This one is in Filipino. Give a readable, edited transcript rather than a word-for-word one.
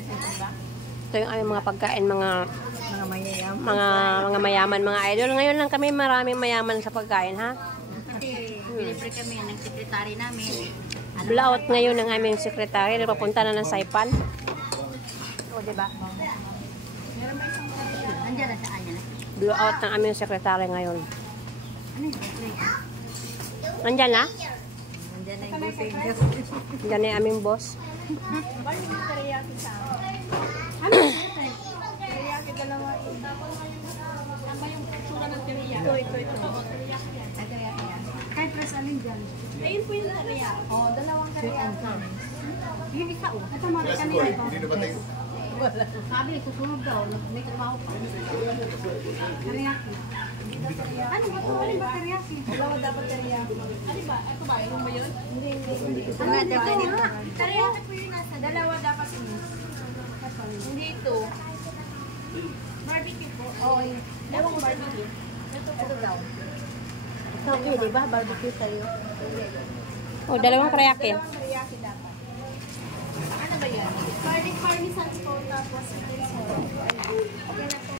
Ito yung aming mga pagkain, mga mayaman, mga idol. Ngayon lang kami maraming mayaman sa pagkain, ha? Delivery kami ng sekretary namin. Blowout ngayon ng aming sekretary. Papunta na ng Saipan. O, diba? Nandiyan na sa anya na. Blowout ng aming sekretary ngayon. Ano yung Nandyan na? Nandiyan na yung busing. Nandyan na yung aming boss. Bakit yung teriyaki sa amin? Teriyaki dalawa. Tama yung tsura ng teriyaki. Ito. Teriyaki yan. Teriyaki yan. Kahit res alin dyan. Ayun po yung teriyaki. Oo, dalawang teriyaki. Yung isa o. Ito mga kanina ito. Hindi na ba tayo? Sabi, susunod daw. May trabaho pa. Teriyaki. Ano ba ito? Alin ba teriyaki? Dalawa dapat teriyaki. Ano ba? Ito ba? Yung ba yun? Hindi. Teriyaki po yun nasa. Dalawa dapat yun. Hindi ito. Barbecue po. Oo. Dalawang barbecue. Ito daw. Ito okay, di ba? Barbecue sa'yo. O, dalawang teriyaki. Dalawang teriyaki dapat. Ano ba yan? Parmesan po tapos ito. Okay na po.